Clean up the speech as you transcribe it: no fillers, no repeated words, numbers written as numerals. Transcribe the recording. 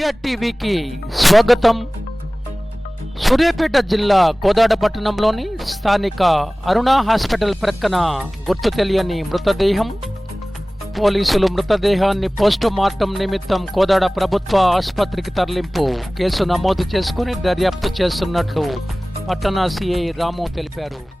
TR టీవీకి స్వాగతం. సూర్యాపేట జిల్లా కోదాడ పట్టణంలోని స్థానిక అరుణ హాస్పిటల్ ప్రక్కన గుర్తు తెలియని మృతదేహం. పోలీసులు మృతదేహాన్ని పోస్టు మార్టం నిమిత్తం కోదాడ ప్రభుత్వ ఆసుపత్రికి తరలింపు కేసు నమోదు చేసుకుని దర్యాప్తు చేస్తున్నట్లు పట్టణ సిఐ రాము తెలిపారు.